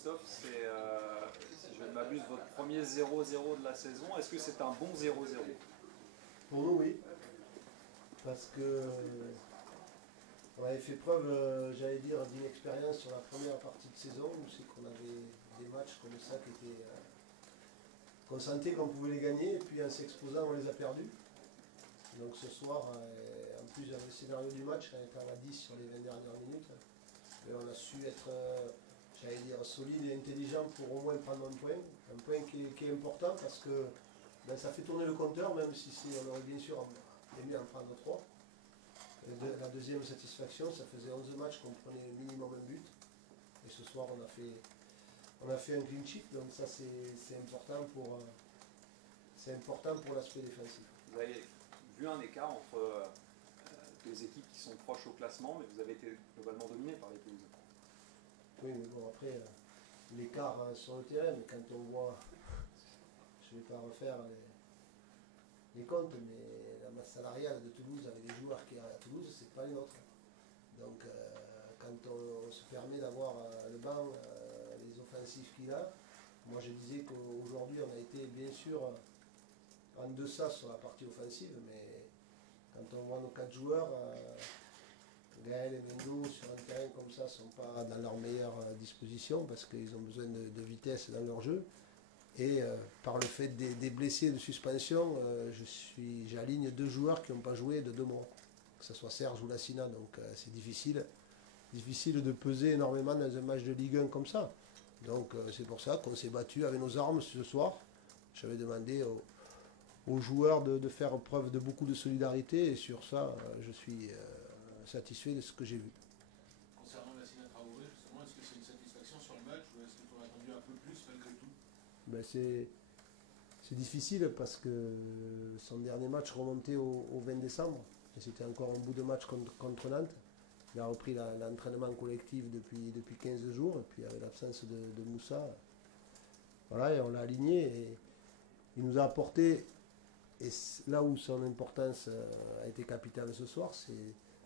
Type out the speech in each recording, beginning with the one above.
Christophe, c'est, si je ne m'abuse, votre premier 0-0 de la saison. Est-ce que c'est un bon 0-0? Pour nous, oui. Parce que on avait fait preuve, j'allais dire, d'une expérience sur la première partie de saison, où c'est qu'on avait des matchs comme ça qui étaient qu'on sentait qu'on pouvait les gagner, et puis en s'exposant, on les a perdus. Donc ce soir, en plus dans le scénario du match, on était à 10 sur les 20 dernières minutes, on a su être, j'allais dire, solide et intelligent pour au moins prendre un point qui est important parce que ça fait tourner le compteur, même si on aurait bien sûr aimé en prendre 3. La deuxième satisfaction, ça faisait 11 matchs qu'on prenait minimum un but. Et ce soir, on a fait un clean sheet, donc ça c'est important pour l'aspect défensif. Vous avez vu un écart entre des équipes qui sont proches au classement, mais vous avez été globalement dominé par les Toulousains. Oui, mais bon, après, l'écart sur le terrain, mais quand on voit, je ne vais pas refaire les comptes, mais la masse salariale de Toulouse avec les joueurs qui sont à Toulouse, c'est pas les nôtres. Donc, quand on se permet d'avoir le banc, les offensifs qu'il a, moi je disais qu'aujourd'hui on a été bien sûr en deçà sur la partie offensive, mais quand on voit nos 4 joueurs, Gaël et Mendo sur un terrain comme ça ne sont pas dans leur meilleure disposition parce qu'ils ont besoin de vitesse dans leur jeu. Et par le fait des blessés et de suspension, j'aligne 2 joueurs qui n'ont pas joué de 2 mois, que ce soit Serge ou Lassina, donc c'est difficile de peser énormément dans un match de Ligue 1 comme ça. Donc c'est pour ça qu'on s'est battu avec nos armes ce soir. J'avais demandé aux joueurs de faire preuve de beaucoup de solidarité et sur ça, je suis satisfait de ce que j'ai vu. Concernant Lassina Traoré, justement, est-ce que c'est une satisfaction sur le match ou est-ce que tu aurais attendu un peu plus malgré tout? C'est difficile parce que son dernier match remontait au 20 décembre et c'était encore un bout de match contre Nantes. Il a repris l'entraînement collectif depuis 15 jours et puis avec l'absence de Moussa, voilà, et on l'a aligné et il nous a apporté, et là où son importance a été capitale ce soir, c'est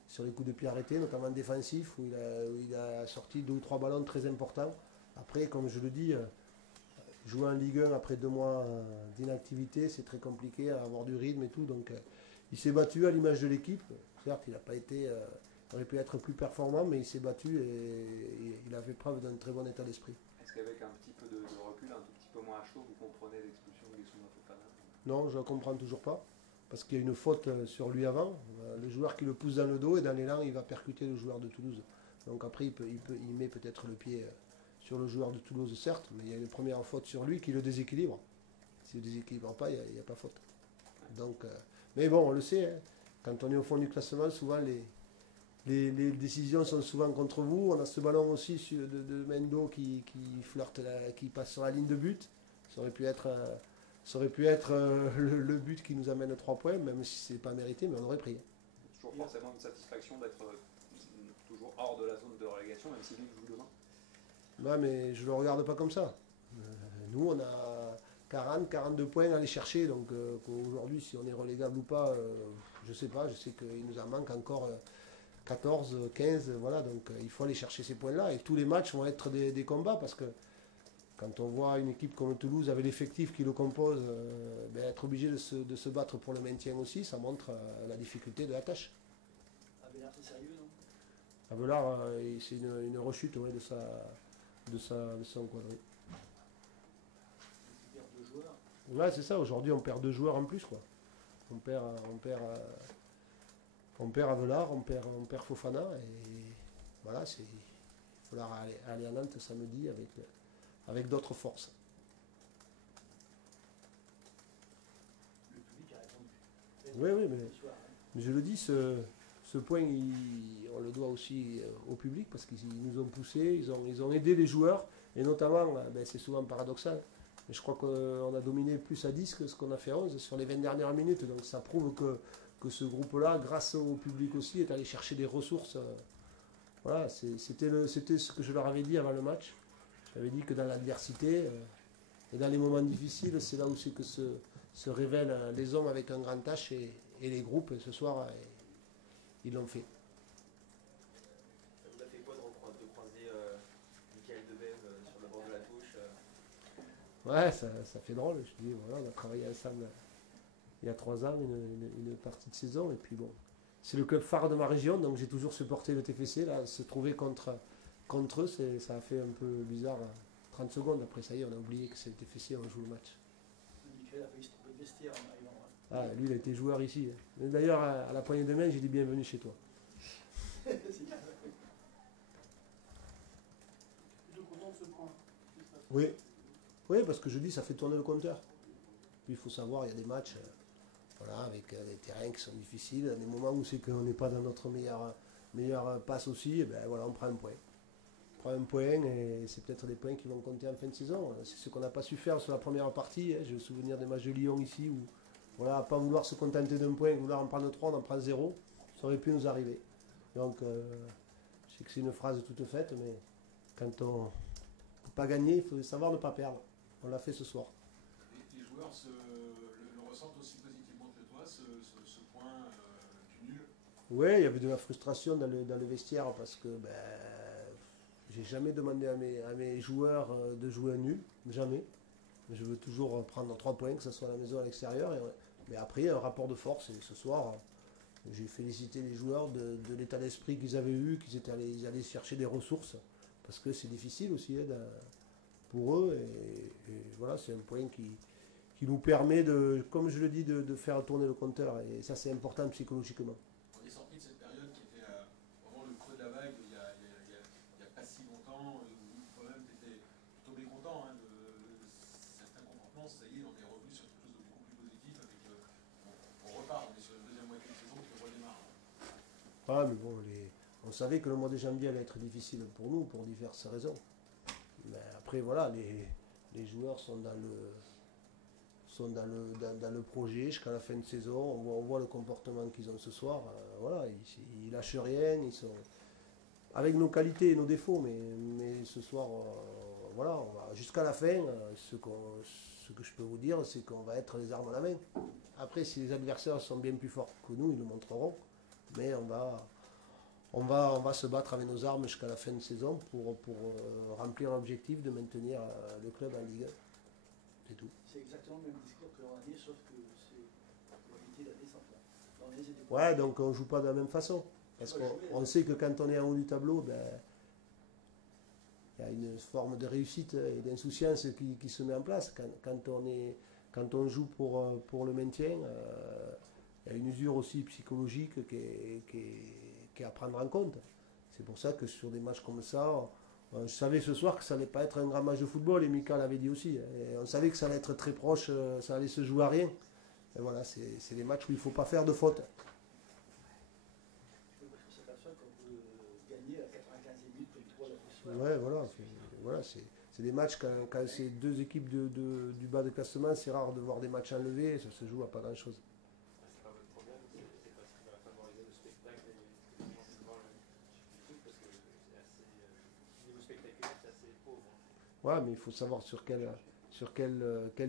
sur les coups de pied arrêtés, notamment défensifs, où il a sorti 2 ou 3 ballons très importants. Après, comme je le dis, jouer en Ligue 1 après 2 mois d'inactivité, c'est très compliqué à avoir du rythme et tout. Donc il s'est battu à l'image de l'équipe. Certes, il n'a pas été, aurait pu être plus performant, mais il s'est battu et il a fait preuve d'un très bon état d'esprit. Est-ce qu'avec un petit peu de recul, un tout petit peu moins à chaud, vous comprenez l'expulsion de Guessouna Fofana? Non, je ne la comprends toujours pas. Parce qu'il y a une faute sur lui avant. Le joueur qui le pousse dans le dos et dans l'élan, il va percuter le joueur de Toulouse. Donc après, il met peut-être le pied sur le joueur de Toulouse, certes, mais il y a une première faute sur lui qui le déséquilibre. S'il ne le déséquilibre pas, il n'y a pas faute. Donc, mais bon, on le sait, hein, quand on est au fond du classement, souvent les décisions sont souvent contre vous. On a ce ballon aussi de Mendo qui flirte, qui passe sur la ligne de but. Ça aurait pu être le but qui nous amène 3 points, même si ce n'est pas mérité, mais on aurait pris. C'est toujours forcément une satisfaction d'être toujours hors de la zone de relégation, même si lui joue demain. Non, mais je ne le regarde pas comme ça. Nous, on a 42 points à aller chercher, donc aujourd'hui, si on est relégable ou pas, je ne sais pas. Je sais qu'il nous en manque encore 14, 15, voilà, donc il faut aller chercher ces points-là. Et tous les matchs vont être des combats, parce que quand on voit une équipe comme Toulouse, avec l'effectif qui le compose, être obligé de se battre pour le maintien aussi, ça montre la difficulté de la tâche. Abelard, c'est sérieux, non? Abelard, c'est une rechute ouais, de son quadri. Tu perds 2 joueurs. Ouais, c'est ça, aujourd'hui on perd 2 joueurs en plus, quoi. On perd Abelard, on perd Fofana, et voilà, il faudra aller à Nantes samedi avec d'autres forces. Le public a répondu. Oui, mais je le dis, ce point, on le doit aussi au public, parce qu'ils nous ont poussés, ils ont aidé les joueurs, et notamment, c'est souvent paradoxal, mais je crois qu'on a dominé plus à 10 que ce qu'on a fait à 11 sur les 20 dernières minutes, donc ça prouve que ce groupe-là, grâce au public aussi, est allé chercher des ressources. Voilà, c'était ce que je leur avais dit avant le match. J'avais dit que dans l'adversité et dans les moments difficiles, c'est là où c'est que se révèlent les hommes avec un grand H et les groupes. Et ce soir, ils l'ont fait. Ça vous a fait quoi de croiser Michael Debève sur le bord de la Ouais, ça fait drôle. Je dis, voilà, on a travaillé ensemble il y a 3 ans, une partie de saison. Et puis bon, c'est le club phare de ma région, donc j'ai toujours supporté le TFC. Là, se trouver contre eux, ça a fait un peu bizarre. 30 secondes, après ça y est, on a oublié que c'est le TFC, on joue le match. Michael a failli se tromper de vestiaire en arrivant. Ah, lui, il a été joueur ici. Mais d'ailleurs, à la poignée de main, j'ai dit bienvenue chez toi. C'est clair. Plutôt content de ce point. Oui. Oui, parce que je dis, ça fait tourner le compteur. Puis il faut savoir, il y a des matchs voilà, avec des terrains qui sont difficiles, des moments où c'est qu'on n'est pas dans notre meilleure passe aussi, et ben voilà, on prend un point. On prend un point et c'est peut-être des points qui vont compter en fin de saison. C'est ce qu'on n'a pas su faire sur la première partie. J'ai le souvenir des matchs de Lyon ici où, voilà, pas vouloir se contenter d'un point, vouloir en prendre 3, on en prend 0. Ça aurait pu nous arriver. Donc, je sais que c'est une phrase toute faite, mais quand on ne peut pas gagner, il faut savoir ne pas perdre. On l'a fait ce soir. Les joueurs le ressentent aussi positivement que toi, ce point du nul. Oui, il y avait de la frustration dans le vestiaire parce que j'ai jamais demandé à mes joueurs de jouer un nul, jamais. Je veux toujours prendre 3 points, que ce soit à la maison ou à l'extérieur. Mais après, un rapport de force. Et ce soir, j'ai félicité les joueurs de l'état d'esprit qu'ils avaient eu, ils allaient chercher des ressources. Parce que c'est difficile aussi pour eux. Et voilà, c'est un point qui nous permet, comme je le dis, de faire tourner le compteur. Et ça, c'est important psychologiquement. On est sorti de cette période qui était vraiment le creux de la vague il y a pas si longtemps, où toi-même tu étais plutôt mécontent de certains comportements. Ça y est, on est revenu sur quelque chose de beaucoup plus positif. On repart, on est sur la deuxième moitié de saison qui redémarre. Ah, mais bon, on savait que le mois de janvier allait être difficile pour nous, pour diverses raisons. Mais après, voilà, les joueurs sont dans le projet jusqu'à la fin de saison. On voit le comportement qu'ils ont ce soir. Voilà, ils lâchent rien. Ils sont avec nos qualités et nos défauts, mais ce soir, voilà, on va jusqu'à la fin. Ce que je peux vous dire, c'est qu'on va être les armes à la main. Après, si les adversaires sont bien plus forts que nous, ils le montreront. Mais on va se battre avec nos armes jusqu'à la fin de saison pour remplir l'objectif de maintenir le club en Ligue 1. C'est tout. C'est exactement le même discours que l'an dernier, sauf que c'est pour éviter la descente. L'an dernier, c'était pas- Ouais, donc on ne joue pas de la même façon. Parce qu'on sait que quand on est en haut du tableau, il y a une forme de réussite et d'insouciance qui se met en place. Quand on joue pour le maintien, il y a une usure aussi psychologique qui est à prendre en compte. C'est pour ça que sur des matchs comme ça, je savais ce soir que ça n'allait pas être un grand match de football, et Mika l'avait dit aussi. Et on savait que ça allait être très proche, ça allait se jouer à rien. Et voilà, c'est des matchs où il ne faut pas faire de faute. Parce qu'on s'aperçoit qu'on peut gagner à 95e minute comme toi la fois. Ouais, voilà, c'est des matchs quand c'est deux équipes du bas de classement, c'est rare de voir des matchs enlevés, ça se joue à pas grand chose. C'est pas votre problème, c'est pas ce qui va favoriser le spectacle et les gens qui vont le foot parce que c'est assez, niveau spectaculaire, c'est assez pauvre. Ouais, mais il faut savoir sur quel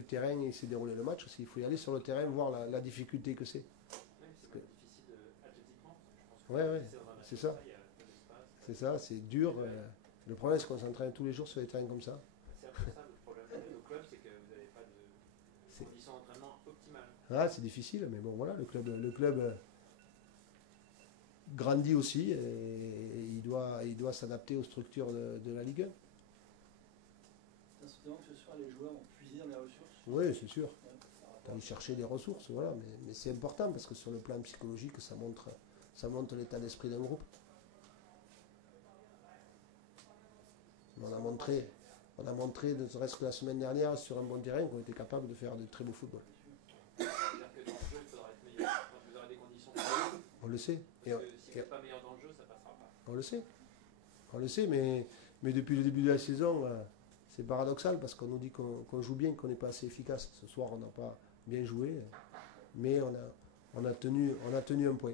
terrain il s'est déroulé le match aussi. Il faut y aller sur le terrain, voir la difficulté que c'est. Même si c'est pas difficile athlétiquement, parce que je pense que Ouais, c'est dans un match c'est comme ça. il y a peu d'espace. C'est ça, c'est dur. Le problème, c'est qu'on s'entraîne tous les jours sur des terrains comme ça. C'est un peu ça le problème au club, c'est que vous n'avez pas de conditions d'entraînement optimales. Ah, c'est difficile, mais bon, voilà, le club grandit aussi et il doit s'adapter aux structures de la Ligue 1. C'est certainement que ce soir, les joueurs ont puisé dans les ressources. Oui, c'est sûr. Ouais, par rapport Aller chercher des ressources, voilà, mais c'est important parce que sur le plan psychologique, ça montre l'état d'esprit d'un groupe. On a montré, ne serait-ce que la semaine dernière, sur un bon terrain, qu'on était capable de faire de très beau football. C'est-à-dire que dans le jeu, il faudra être meilleur quand vous aurez des conditions de jeu. On le sait. Parce que si vous n'êtes pas meilleur dans le jeu, ça passera pas. On le sait, mais depuis le début de la saison, c'est paradoxal parce qu'on nous dit qu'on joue bien, qu'on n'est pas assez efficace. Ce soir, on n'a pas bien joué, mais on a tenu un point.